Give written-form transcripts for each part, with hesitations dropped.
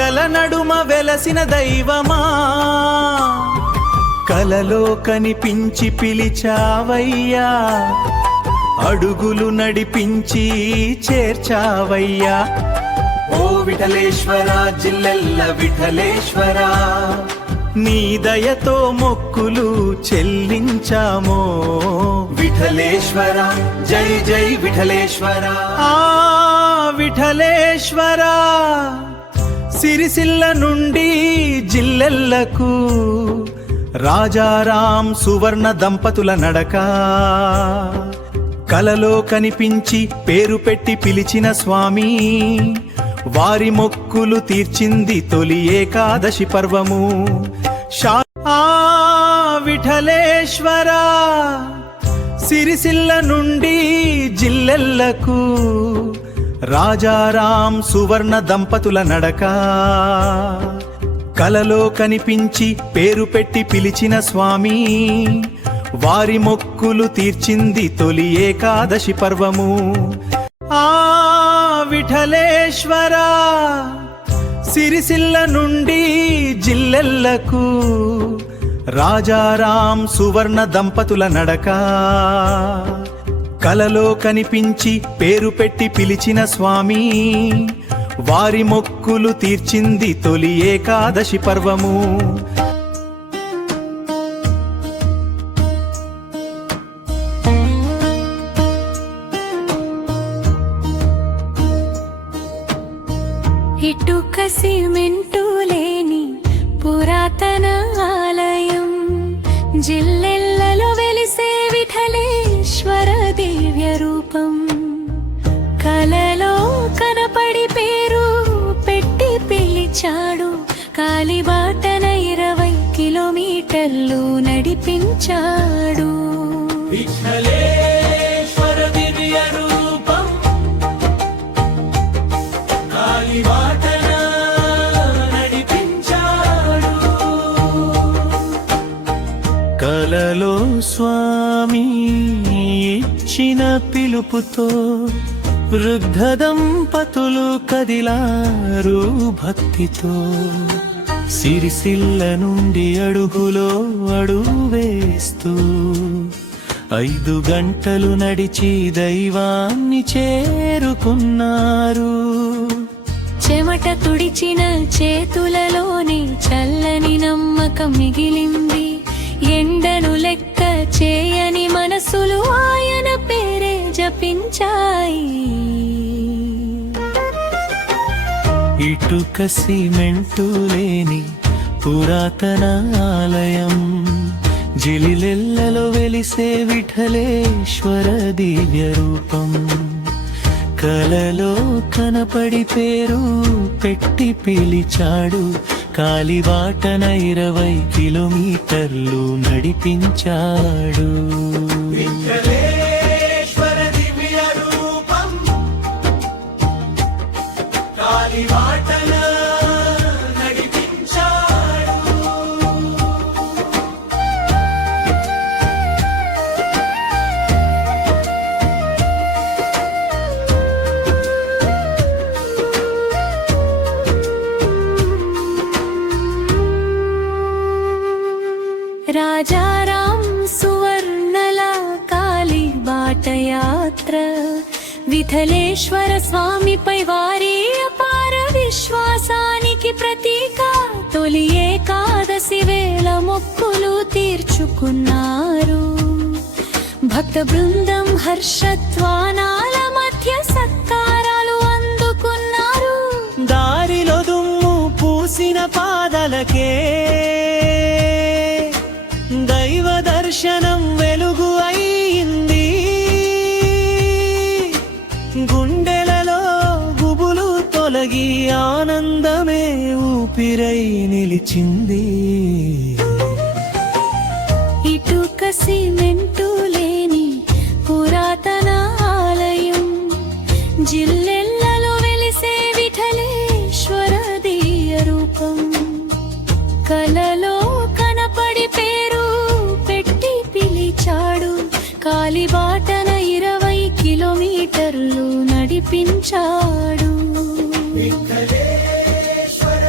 ఇలల నడుమ వెలసిన దైవమా కలలో కనిపించి పిలిచావయ్యా అడుగులు నడిపించి చేర్చావయ్యా ఓ విఠలేశ్వర జిల్లెల్ల విఠలేశ్వర నీ దయతో మొక్కులు చెల్లించామో విఠలేశ్వర జై జై విఠలేశ్వర ఆ విఠలేశ్వర సిరిసిల్ల నుండి జిల్లెల్లకు రాజారాం సువర్ణ దంపతుల నడక కలలో కనిపించి పేరు పెట్టి పిలిచిన స్వామి వారి మొక్కులు తీర్చింది తొలి ఏకాదశి పర్వము ఆ విఠలేశ్వర సిరిసిల్ల నుండి జిల్లెల్లకు రాజారాం సువర్ణ దంపతుల నడక కలలో కనిపించి పేరు పెట్టి పిలిచిన స్వామి వారి మొక్కులు తీర్చింది తొలి ఏకాదశి పర్వము ఆ విఠలేశ్వర సిరిసిల్ల నుండి జిల్లెల్లకు రాజారాం సువర్ణ దంపతుల నడక కలలో కనిపించి పేరు పెట్టి పిలిచిన స్వామి వారి మొక్కులు తీర్చింది తొలి ఏకాదశి పర్వము ఇటుక సిమెంటు లేని పురాతన ఆలయం జిల్లెల్లలో వెలిసే విఠలేశ్వర దివ్య రూపం కలలో కనపడి పేరు పెట్టి పిలిచాడు కాలిబాటన 20 కిలోమీటర్లు నడిపించాడు విఠలేశ్వర దివ్య రూపం కాలిబాటన నడిపించాడు కలలో స్వామి ఇచ్చిన పిలుపుతో వృద్ధ దంపతులు కదిలారు భక్తితో సిరిసిల్ల నుండి అడుగులో అడుగు వేస్తూ 5 గంటలు నడిచి దైవాన్ని చేరుకున్నారు చెమట తుడిచిన చేతులలోనే చల్లని నమ్మకం మిగిలింది ఎండను లెక్క చేయని మనసులు ఆయన పేరే జపించాయి ఇటుక సిమెంటు లేని పురాతన ఆలయం జిల్లెల్లలో వెలిసే విఠలేశ్వర దివ్య రూపం కలలో కనపడి పేరు పెట్టి పిలిచాడు కాలిబాటన 20 కిలోమీటర్లు నడిపించాడు విఠలేశ్వర దివ్య రూపం కాలిబాటన నడిపించాడు రాజారాం సువర్ణల కాలిబాట యాత్ర విఠలేశ్వర స్వామిపై వారి అపార విశ్వాసానికి ప్రతీక తొలి ఏకాదశి వేళ మొక్కులు తీర్చుకున్నారు భక్త బృందం హర్షధ్వానాల మధ్య సత్కారాలు అందుకున్నారు దారిలో దుమ్ము పూసిన పాదలకే దైవ దర్శనం వెలుగు అయింది గుండెలలో గుబులు తొలగి ఆనందమే ఊపిరై నిలిచింది ఇటుక సిమెంటు లేని పురాతన ఆలయం జిల్లెల్లలో వెలిసే విఠలేశ్వర దివ్య రూపం కలలో కనపడి పేరు పెట్టి పిలిచాడు కాలిబాటన 20 కిలోమీటర్లు నడిపించాడు విఠలేశ్వర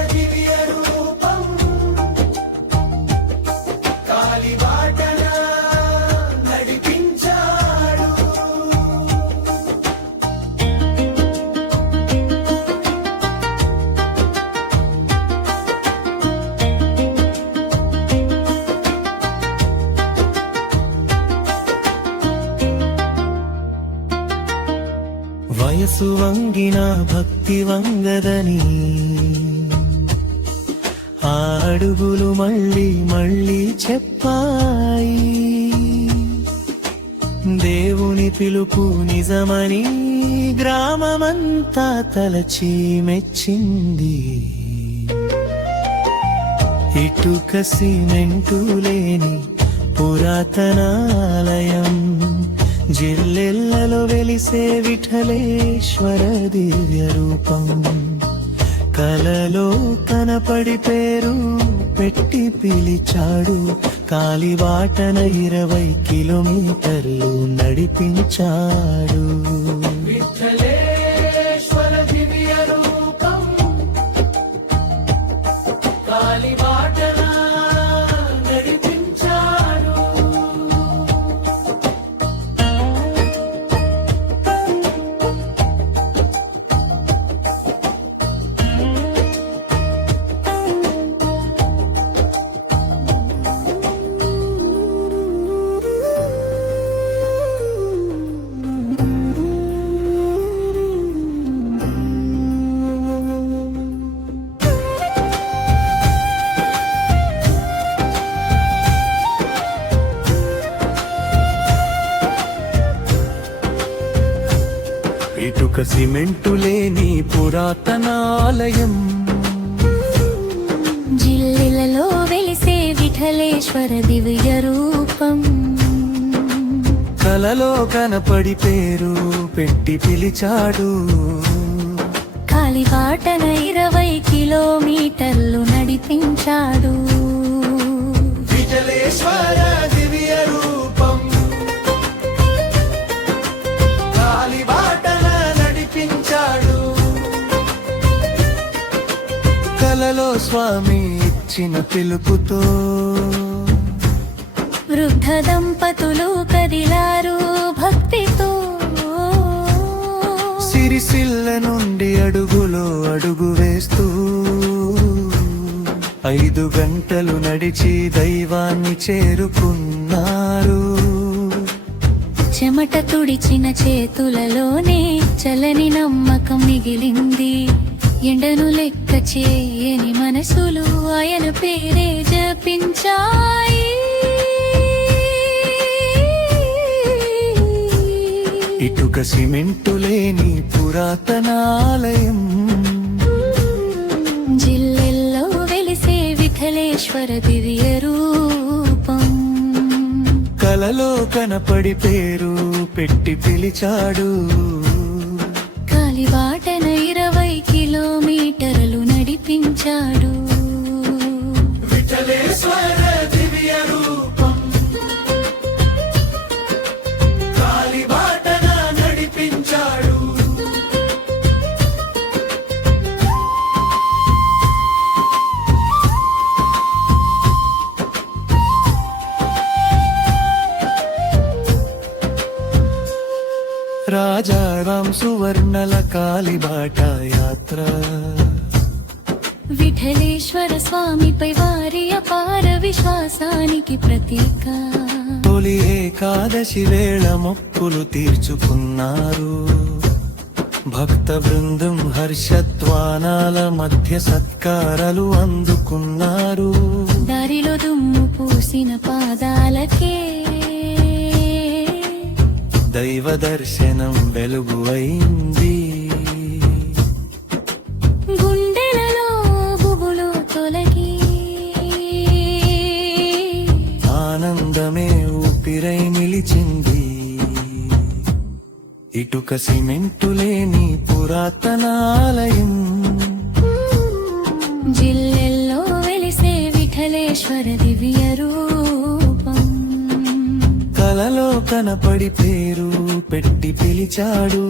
వయసు వంగిన భక్తి వంగదని ఆ అడుగులు మళ్ళీ మళ్ళీ చెప్పాయి. దేవుని పిలుపు నిజమని గ్రామమంతా తలచి మెచ్చింది. ఇటుక సిమెంటు లేని పురాతనాలయం, జిల్లెల్లలో వెలిసే విఠలేశ్వర దివ్య రూపం. కలలో కనపడి పేరు పెట్టి పిలిచాడు, కాలిబాటన 20 కిలోమీటర్లు నడిపించాడు. విఠలేశ్వర దివ్య రూపం కాలిబాటన నడిపించాడు. ఇటుక సిమెంటు లేని పురాతనాలయం, జిల్లెలలో వెలిసే విఠలేశ్వర దివ్య రూపం. కలలో కనపడి పేరు పెట్టి పిలిచాడు, కాలిబాటన 20 కిలోమీటర్లు నడిపించాడు. విఠలేశ్వర దివ్య రూపం కాలిబాటన నడిపించాడు. కలలో స్వామి ఇచ్చిన పిలుపుతో వృద్ధ దంపతులు కదిలారు భక్తితో. సిరిసిల్ల నుండి అడుగులో అడుగు వేస్తూ 5 గంటలు నడిచి దైవాన్ని చేరుకున్నారు. చెమట తుడిచిన చేతులలోనే చలని నమ్మకం మిగిలింది. ఎండను లెక్క చేయని మనసులు ఆయన పేరే జపించాయి. ఇటుక సిమెంటు లేని పురాతనాలయం, జిల్లెల్లో వెలిసే విఠలేశ్వర దివ్య రూపం. కలలో కనపడి పేరు పెట్టి పిలిచాడు, కాలిబాటన 20 కిలోమీటర్లు నడిపించాడు. విఠలేశ్వర దివ్య రూపం కాలిబాటన నడిపించాడు. రాజారాం సువర్ణల కాలిబాట యాత్ర, విఠలేశ్వర స్వామిపై వారి అపార విశ్వాసానికి ప్రతీక. తొలి ఏకాదశి వేళ మొక్కులు తీర్చుకున్నారు. భక్త బృందం హర్షత్వానాల మధ్య సత్కారాలు అందుకున్నారు. దారిలో దుమ్ము పూసిన పాదాలకే దైవ దర్శనం వెలుగు అయింది. గుండెలలో గుబులు తొలగి ఆనందమే ఊపిరై నిలిచింది. ఇటుక సిమెంటు లేని పురాతనాలయం, జిల్లెల్లో వెలిసే విఠలేశ్వర దివ్య రూపం. కలలో కనపడి పేరు పెట్టి పిలిచాడు,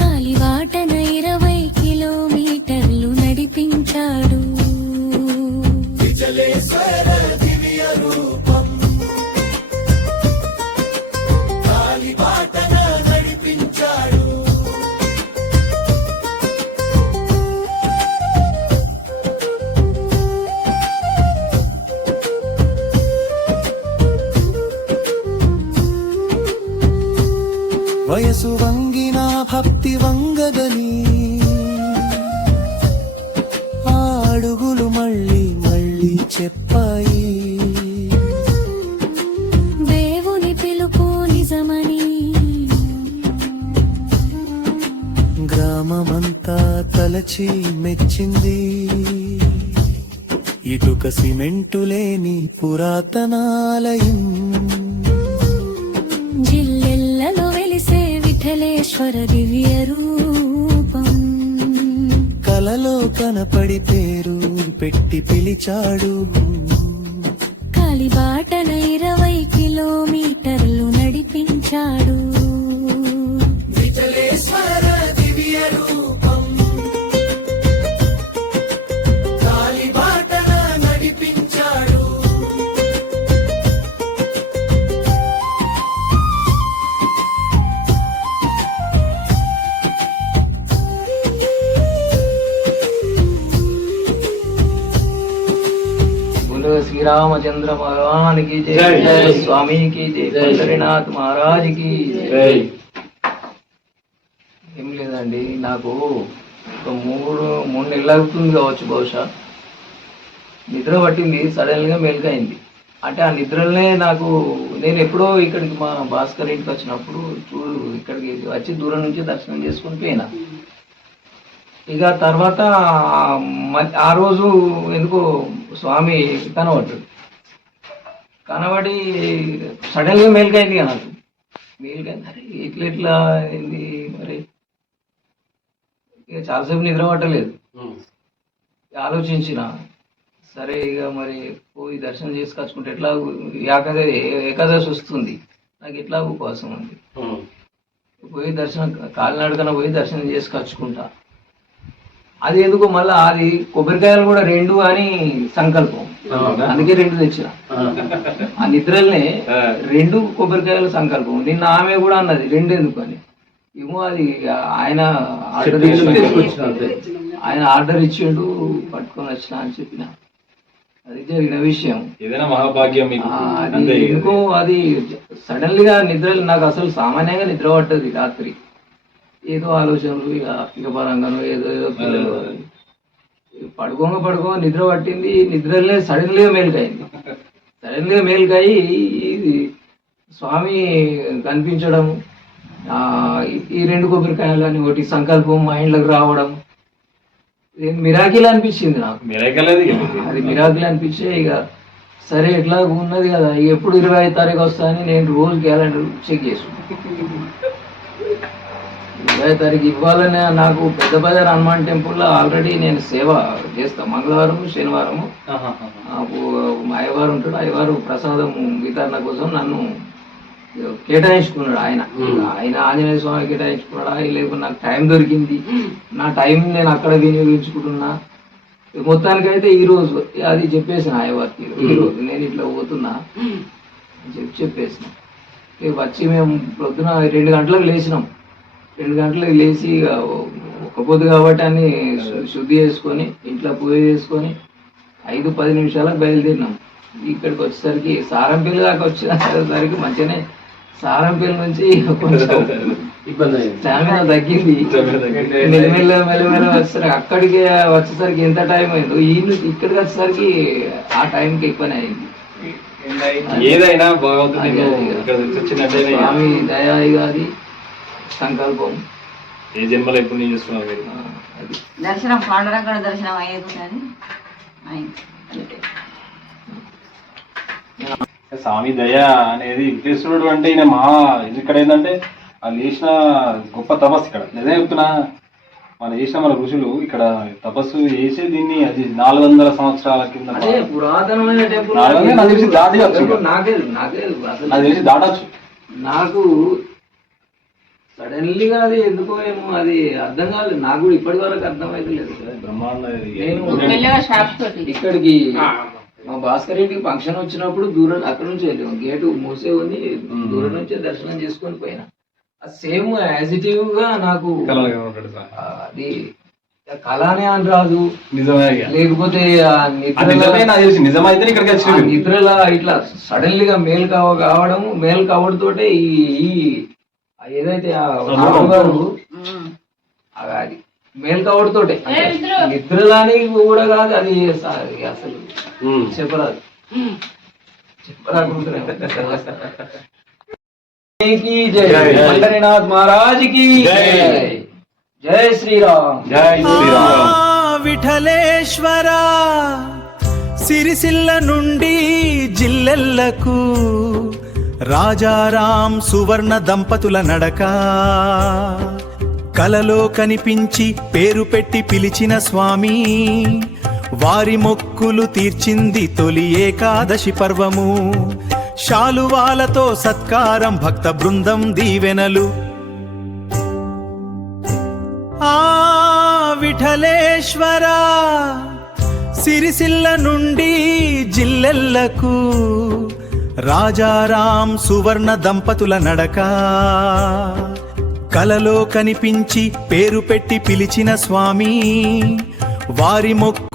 కాలిబాటన 20 కిలోమీటర్లు నడిపించాడు. విఠలేశ్వర దివ్య రూపం కాలిబాటన నడిపించాడు. వయసు వంగిన చెప్పాయి. దేవుని పిలుపు నిజమని గ్రామమంతా తలచి మెచ్చింది. ఇటుక సిమెంటు లేని పురాతనాలయం, జిల్లెల్లలో వెలిసే విఠలేశ్వర దివ్య రూపం. కలలో కనపడి పేరు పెట్టి పిలిచాడు. కాలిబాటన 20 కిలోమీటర్లు నడిపించాడు. విఠలేశ్వర దివ్య రూపం కాలిబాటన నడిపించాడు. बोलो श्री रामचंद्र भगवान की जय, जय स्वामी की जय, पंढरीनाथ महाराज की जय. ఏం లేదండి, నాకు ఒక మూడు నెలలు అవుతుంది కావచ్చు బహుశా. నిద్ర పట్టింది, సడన్ గా మెలకైంది. అంటే ఆ నిద్రలనే నాకు, నేను ఎప్పుడో ఇక్కడికి మా భాస్కర్ ఇంటికి వచ్చినప్పుడు ఇక్కడికి వచ్చి దూరం నుంచి దర్శనం చేసుకుని పోయినా. ఇక తర్వాత ఆ రోజు ఎందుకో స్వామి కనబడి సడన్ గా మేలుకైంది కదా నాకు. మేలుకైంది, అరే ఇట్లా అయింది మరి. ఇక చాలాసేపు నిద్ర పట్టలేదు. ఆలోచించిన, సరే ఇక మరి పోయి దర్శనం చేసుకొచ్చుకుంటే ఎట్లా, ఏకాదశి వస్తుంది నాకు, ఎట్లా ఉపవాసం ఉంది. పోయి దర్శనం కాలినడకన పోయి దర్శనం చేసుకొచ్చుకుంటా. అది ఎందుకో మళ్ళా అది కొబ్బరికాయలు కూడా 2 అని సంకల్పం, అందుకే 2 తెచ్చిన. ఆ నిద్రల్నే 2 కొబ్బరికాయలు సంకల్పం. నిన్న ఆమె కూడా అన్నది 2 ఎందుకు అని. ఏమో అది ఆయన ఆర్డర్ ఇచ్చిండు, పట్టుకొని వచ్చిన అని చెప్పిన. అది జరిగిన విషయం. ఏదైనా మహాభాగ్యం అది ఎందుకో అది సడన్ గా నిద్రలు నాకు అసలు సామాన్యంగా నిద్ర పట్టదు రాత్రి. ఏదో ఆలోచనలు ఇక పరంగానో ఏదో పిల్లలు పడుకోగా నిద్ర పట్టింది. నిద్రలే సడన్ గా మేలుకైంది. సడన్ గా మేలుకాయి స్వామి కనిపించడం, ఈ 2 కొబ్బరికాయలు అని ఒకటి సంకల్పం మైండ్లోకి రావడం, మిరాకిల్ అనిపించింది నాకు. అది మిరాకిల్ అనిపించే ఇక సరే ఎట్లా ఉన్నది కదా, ఎప్పుడు 25వ తారీఖు వస్తాయని నేను రోజు క్యాలెండర్ చెక్ చేసుకున్నాను. 20వ తారీఖు ఇవ్వాలని నాకు పెద్ద బజార్ హనుమాన్ టెంపుల్లో ఆల్రెడీ నేను సేవ చేస్తాను. మంగళవారం శనివారము నాకు మా అయ్యవారు ఉంటాడు, అయ్యవారు ప్రసాదం వితరణ కోసం నన్ను కేటాయించుకున్నాడు. ఆయన ఆంజనేయ స్వామి కేటాయించుకున్నాడా, లేకపోతే నాకు టైం దొరికింది, నా టైం నేను అక్కడ వినియోగించుకుంటున్నా. మొత్తానికైతే ఈరోజు అది చెప్పేసిన అయ్యవారికి, ఈరోజు నేను ఇట్లా పోతున్నా చెప్పేసిన. వచ్చి మేము పొద్దున 2 గంటలకు లేచినాం. 2 గంటలకు లేచి ఒక పొద్దు కాబట్టి అన్ని శుద్ధి చేసుకొని ఇంట్లో పూజ చేసుకొని 5-10 నిమిషాలకు బయలుదేరినాం. ఇక్కడికి వచ్చేసరికి సారంపల్లి దాకా వచ్చేసరికి మంచిగానే, సారంపల్లి నుంచి కొంచెం స్టామినా తగ్గింది. మెల్లమెల్ల వచ్చేసరికి అక్కడికి వచ్చేసరికి ఎంత టైం అయిందో ఇక్కడికి వచ్చేసరికి ఆ టైంకి ఎక్కువనే అయింది. ఏదైనా స్వామి దయా గారి సంకల్పం. ఏ జన్మలో ఎప్పుడు నేను చూస్తున్నాను మీరు దర్శనం పాండురంగ దర్శనం అయ్యేది కానీ స్వామి దయ అనేది విఘ్నేశ్వరుడు అంటే ఈయన ఇక్కడ ఏంటంటే వాళ్ళు చేసిన గొప్ప తపస్సు. ఇక్కడ నిజం చెప్తున్నా, వాళ్ళు చేసిన మన ఋషులు ఇక్కడ తపస్సు చేసి దీన్ని అది 400 సంవత్సరాల కింద పురాతనమైన టెంపుల్ దాటచ్చు. నాకు సడన్లీగా అది ఎందుకో ఏమో అది అర్థం కాలేదు. నాకు కూడా ఇప్పటి వరకు అర్థమైతే లేదు. ఇక్కడికి మా భాస్కర్ ఇంటికి ఫంక్షన్ వచ్చినప్పుడు దూరం అక్కడ నుంచి వెళ్ళాము. గేటు మూసే ఉంది, దూరం నుంచే దర్శనం చేసుకొని పోయినా. సేమ్ యాజిటివ్ గా నాకు అది కళనే అని రాదు, లేకపోతే నిద్రలా ఇట్లా సడన్లీగా మేలు కావడము, మేలు కావడంతోటే ఈ ఏదైతే గారు అది మేల్కవడితోటే నిద్రలానికి కూడా కాదు అది అసలు చెప్పరాదు పండరీనాథ్ మహారాజ్ కి జై శ్రీరామ్. జై శ్రీరామ్. విఠలేశ్వర సిరిసిల్ల నుండి జిల్లెల్లకు రాజారాం సువర్ణ దంపతుల నడక కలలో కనిపించి పేరు పెట్టి పిలిచిన స్వామి వారి మొక్కులు తీర్చింది తొలి ఏకాదశి పర్వము శాలువాలతో సత్కారం భక్త బృందం దీవెనలు ఆ విఠలేశ్వర సిరిసిల్ల నుండి జిల్లెల్లకు రాజారాం సువర్ణ దంపతుల నడక కలలో కనిపించి పేరు పెట్టి పిలిచిన స్వామి వారి మొక్కు